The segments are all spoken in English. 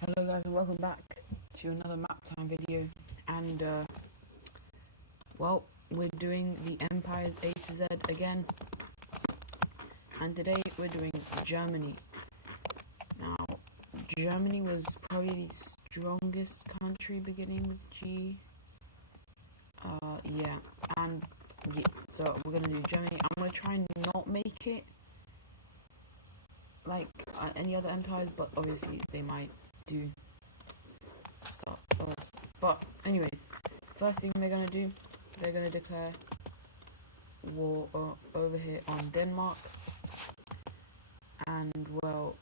Hello guys and welcome back to another map time video, and well, we're doing the Empires A to Z again, and today we're doing Germany. Now, Germany was probably the strongest country beginning with G. So we're gonna do Germany. I'm gonna try and not make it like any other empires, but obviously they might do stuff for us. But anyways, first thing they're gonna do, they're gonna declare war over here on Denmark, and well,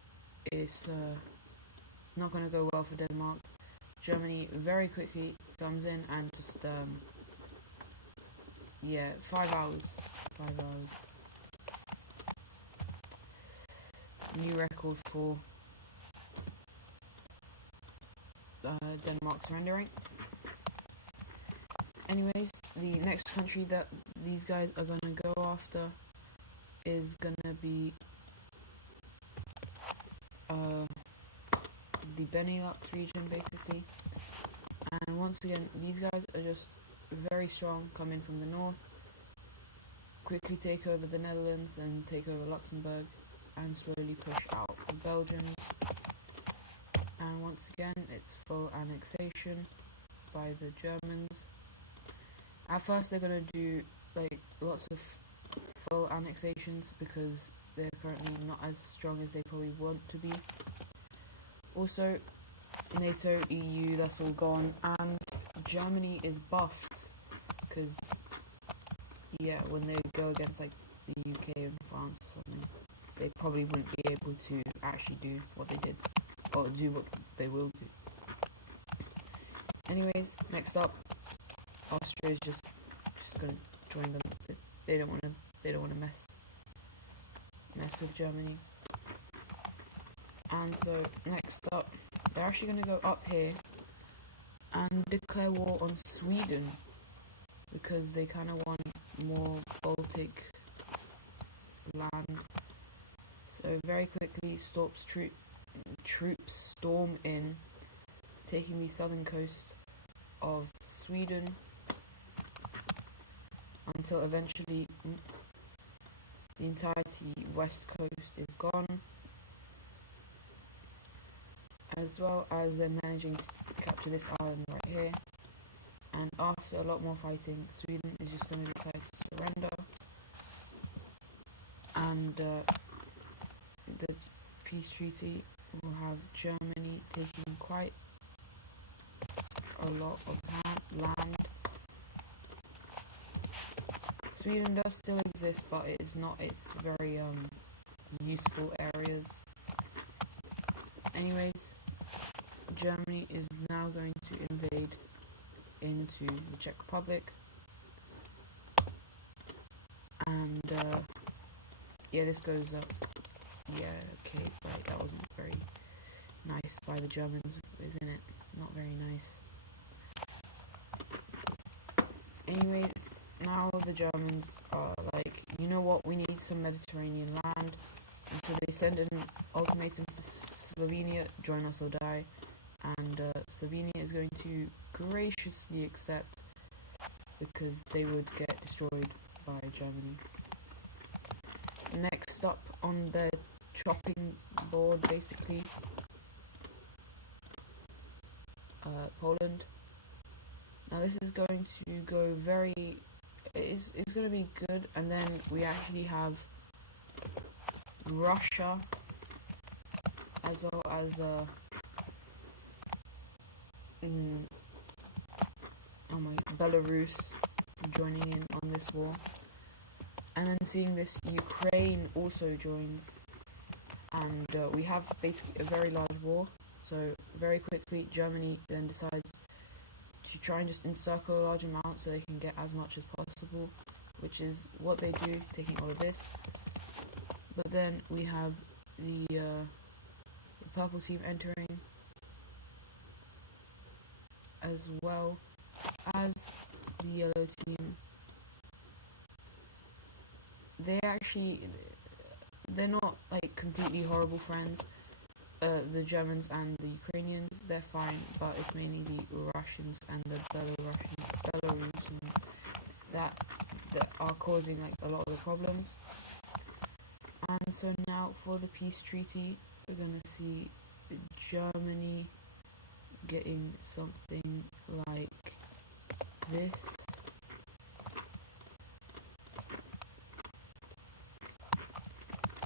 it's not gonna go well for Denmark. Germany very quickly comes in and just 5 hours. New record for Denmark surrendering. Anyways, the next country that these guys are gonna go after is gonna be the Benelux region, basically. And once again, these guys are just very strong, coming from the north, quickly take over the Netherlands, then take over Luxembourg, and slowly push out the Belgians. And once again, it's full annexation by the Germans. At first, they're gonna do like lots of full annexations because they're currently not as strong as they probably want to be. Also, NATO, EU, that's all gone, and Germany is buffed because, when they go against like the UK and France or something, they probably wouldn't be able to actually do what they did, or do what they will do. Anyways, next up, Austria is just gonna join them. They don't want to mess with Germany. And so next up, they're actually going to go up here and declare war on Sweden because they kind of want more Baltic land. So very quickly, troops storm in, taking the southern coast of Sweden until eventually the entirety west coast is gone, as well as they're managing to capture this island right here. And after a lot more fighting, Sweden is just going to decide to surrender, and the peace treaty will have Germany taking quite a lot of land. Sweden does still exist, but it is not its very useful areas. Anyways, Germany is now going to invade into the Czech Republic, and this goes up. Right, that wasn't very nice by the Germans, isn't it? Not very nice. Anyways, now the Germans are like, you know what, we need some Mediterranean land, and so they send an ultimatum to Slovenia: join us or die. And Slovenia is going to graciously accept because they would get destroyed by Germany. Next up on the chopping board, basically, Poland. Now this is going to go it's going to be good, and then we actually have Russia, as well as Belarus joining in on this war, and then seeing this Ukraine also joins, and we have basically a very large war. So very quickly, Germany then decides to try and just encircle a large amount so they can get as much as possible, which is what they do, taking all of this. But then we have the purple team entering, as well as the yellow team. They're not like completely horrible friends. the Germans and the Ukrainians, they're fine, but it's mainly the Russians and the Belarusians that are causing like a lot of the problems. And so now for the peace treaty, we're gonna see Germany getting something like this.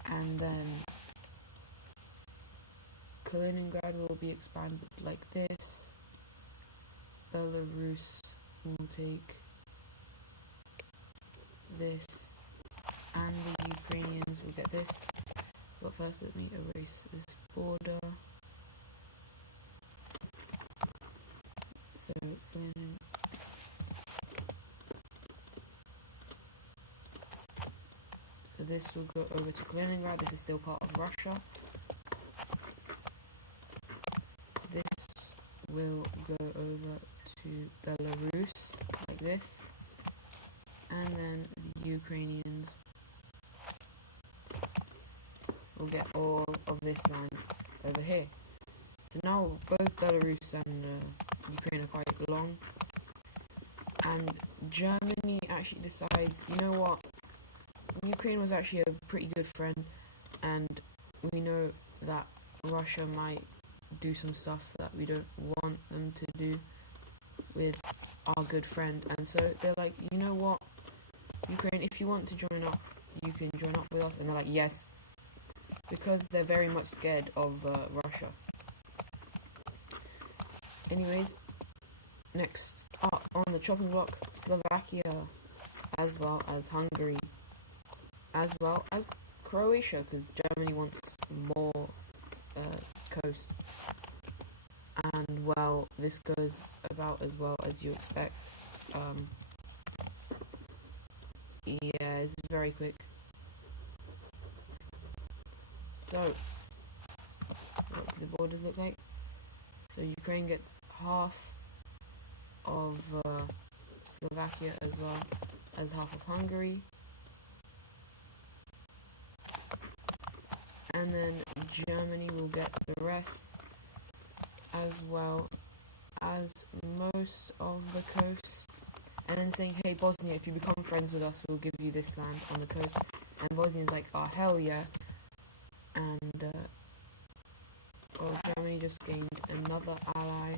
And then Kaliningrad will be expanded like this. Belarus will take this, and the Ukrainians will get this. But first, let me erase this border. So, this will go over to Kaliningrad. This is still part of Russia. This will go over to Belarus, like this. And then the Ukrainians will get all of this land over here. So now both Belarus and Ukraine are quite long. And Germany actually decides, you know what? Ukraine was actually a pretty good friend, and we know that Russia might do some stuff that we don't want them to do with our good friend. And so they're like, you know what, Ukraine, if you want to join up, you can join up with us. And they're like, yes, because they're very much scared of Russia. Anyways, next up on the chopping block, Slovakia, as well as Hungary, as well as Croatia, because Germany wants more coast. And well, this goes about as well as you expect. Yeah, it's very quick. So, what do the borders look like? So Ukraine gets half of Slovakia as well as half of Hungary. And then Germany will get the rest, as well as most of the coast. And then saying, hey Bosnia, if you become friends with us, we'll give you this land on the coast. And Bosnia's like, oh hell yeah. And Germany just gained another ally.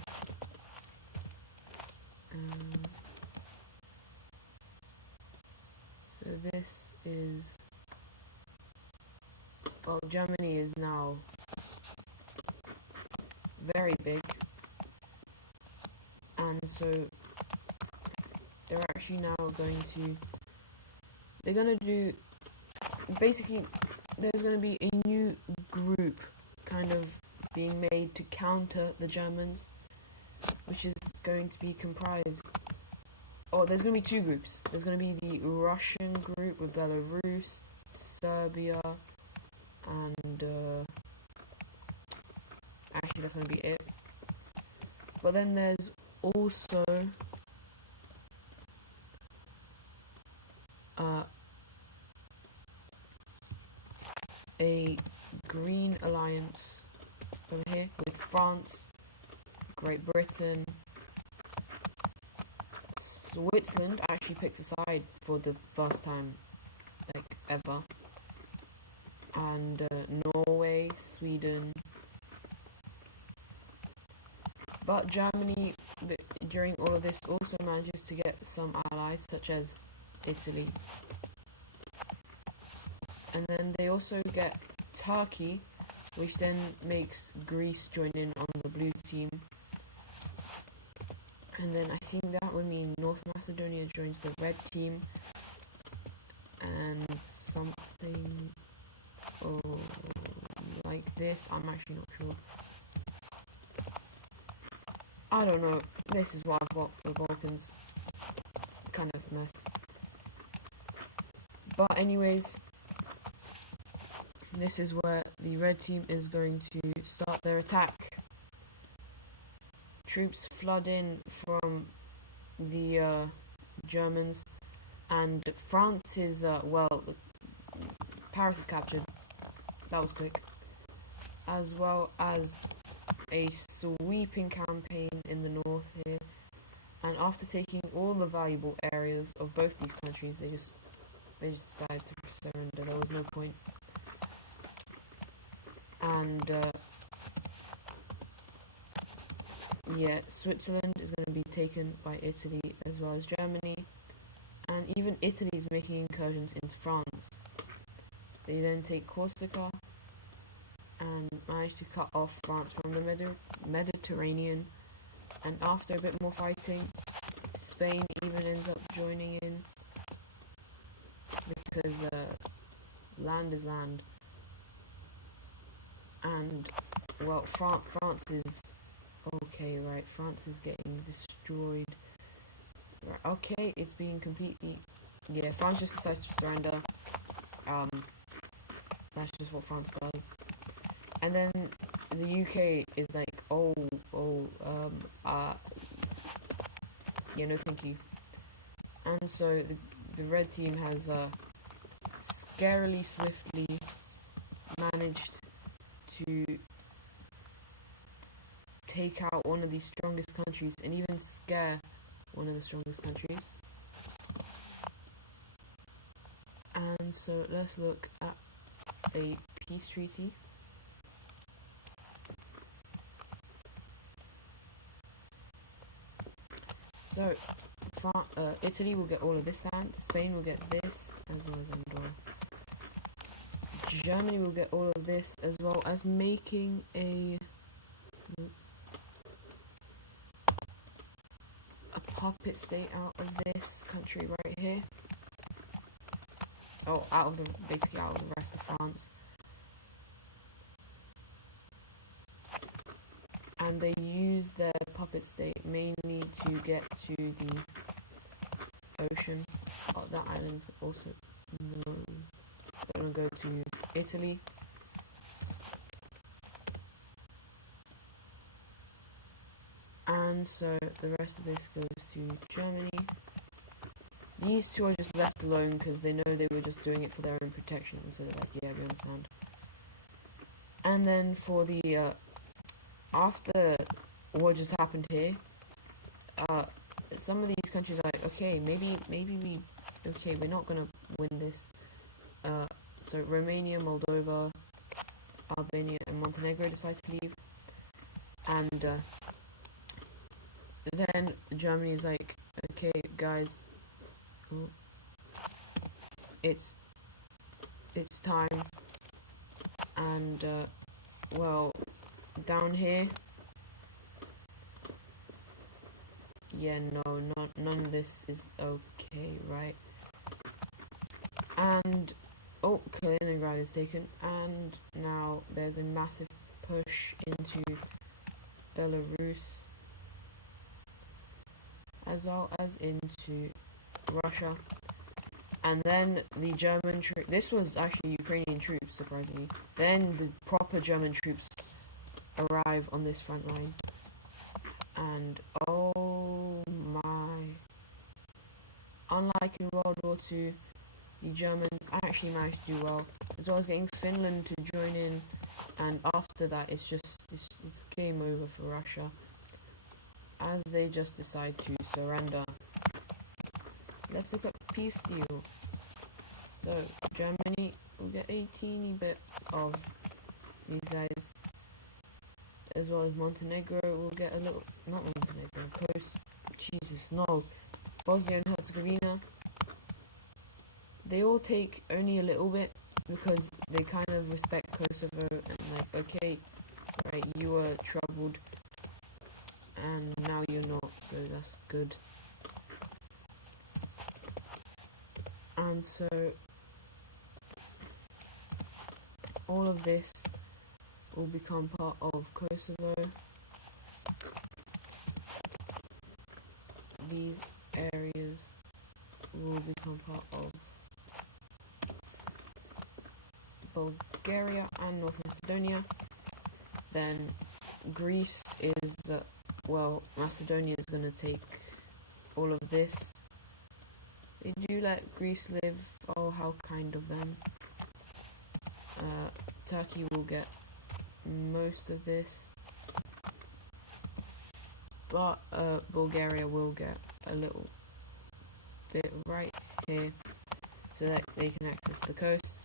So this is, well, Germany is now very big, and so they're actually now they're going to do, basically there's going to be a new group kind of being made to counter the Germans, which is going to be comprised, there's going to be two groups. There's going to be the Russian group with Belarus, Serbia, and actually that's going to be it. But then there's also a green alliance over here with France, Great Britain. Switzerland actually picked a side for the first time like ever, and Norway, Sweden. But Germany, during all of this, also manages to get some allies, such as Italy. And then they also get Turkey, which then makes Greece join in on the blue team. And then I think that would mean North Macedonia joins the red team. And something like this, I'm actually not sure. I don't know, this is what I've got for the Balkans. Kind of a mess. But anyways, this is where the red team is going to start their attack. Troops flood in from the Germans, and France is, Paris is captured. That was quick. as well as a sweeping campaign in the north here. And after taking all the valuable areas of both these countries, they just decided to surrender. There was no point. And yeah, Switzerland is going to be taken by Italy as well as Germany. And even Italy is making incursions into France. They then take Corsica and manage to cut off France from the Mediterranean. And after a bit more fighting, Spain even ends up joining in, because land is land. And well, France is okay, right? France is getting destroyed. Right, okay, it's being completely, yeah. France just decides to surrender. That's just what France does. And then the UK is like, yeah, no, thank you. And so the red team has scarily swiftly managed to take out one of the strongest countries and even scare one of the strongest countries. And so let's look at a peace treaty. So Italy will get all of this land, Spain will get this as well as Andorra. Germany will get all of this, as well as making a puppet state out of this country right here. Oh, basically out of the rest of France. And they use their puppet state mainly to get to the ocean. Oh, that island's also no. They're gonna go to Italy. And so the rest of this goes to Germany. These two are just left alone because they know they were just doing it for their own protection. So they're like, yeah, we understand. And then for the after what just happened here, some of these countries are like, okay, maybe we're not gonna win this. So Romania, Moldova, Albania, and Montenegro decide to leave, and then Germany's like, okay, guys, it's time, and well, down here, yeah, no, none of this is okay, right? And oh, Kaliningrad is taken, and now there's a massive push into Belarus, as well as into Russia. And then the German troops, this was actually Ukrainian troops, surprisingly. Then the proper German troops arrive on this front line. And oh my. Unlike in World War II, the Germans actually managed to do well, as well as getting Finland to join in. And after that, it's game over for Russia, as they just decide to surrender. Let's look at peace deal. So Germany will get a teeny bit of these guys, as well as Montenegro will get a little, not Montenegro, Bosnia and Herzegovina. They all take only a little bit because they kind of respect Kosovo and like, okay, right, you were troubled and now you're not, so that's good. And so all of this will become part of Kosovo. These areas will become part of Bulgaria and North Macedonia. Then Greece is, Macedonia is going to take all of this. They do let Greece live. Oh, how kind of them. Turkey will get most of this, but Bulgaria will get a little bit right here so that they can access the coast.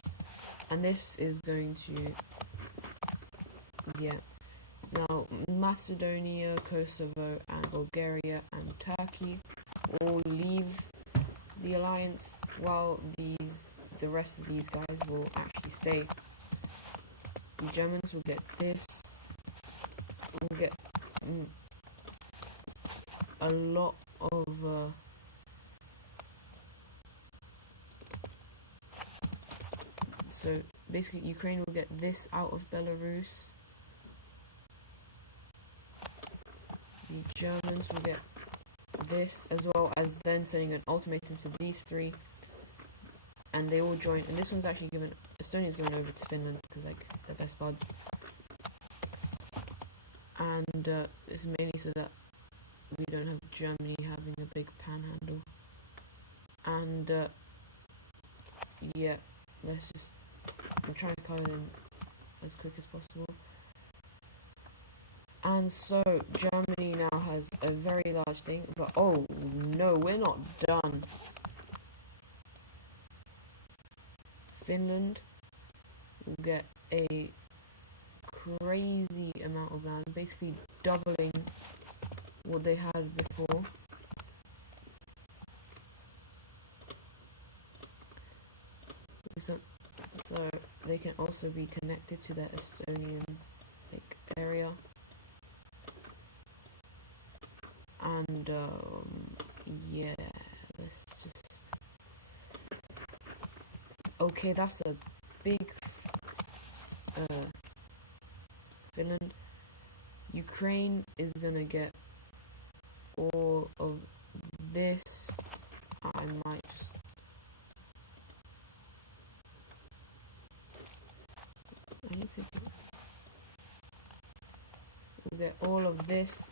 And this is going to, yeah. Now, Macedonia, Kosovo, and Bulgaria and Turkey all leave the alliance, while the rest of these guys will actually stay. The Germans will get this. Will get a lot of so basically Ukraine will get this out of Belarus. The Germans will get this, as well as then sending an ultimatum to these three, and they all join. And this one's actually given, Estonia's going over to Finland because like they're best buds, and it's mainly so that we don't have Germany having a big panhandle. And yeah, let's just, I'm trying to cover them as quick as possible. And so Germany now has a very large thing, but oh no, we're not done. Finland will get a crazy amount of land, basically doubling what they had before. So they can also be connected to their Estonian area. And yeah, let's just, okay, that's a big Finland. Ukraine is gonna get all of this. I might just, I need to do, we'll get all of this.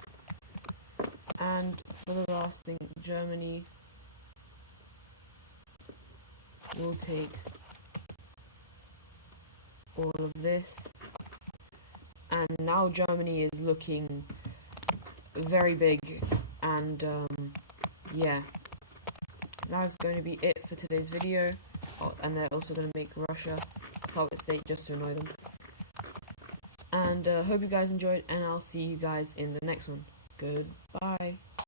And for the last thing, Germany will take all of this. And now Germany is looking very big. And yeah, that's going to be it for today's video. Oh, and they're also going to make Russia a puppet state just to annoy them. And hope you guys enjoyed, and I'll see you guys in the next one. Goodbye.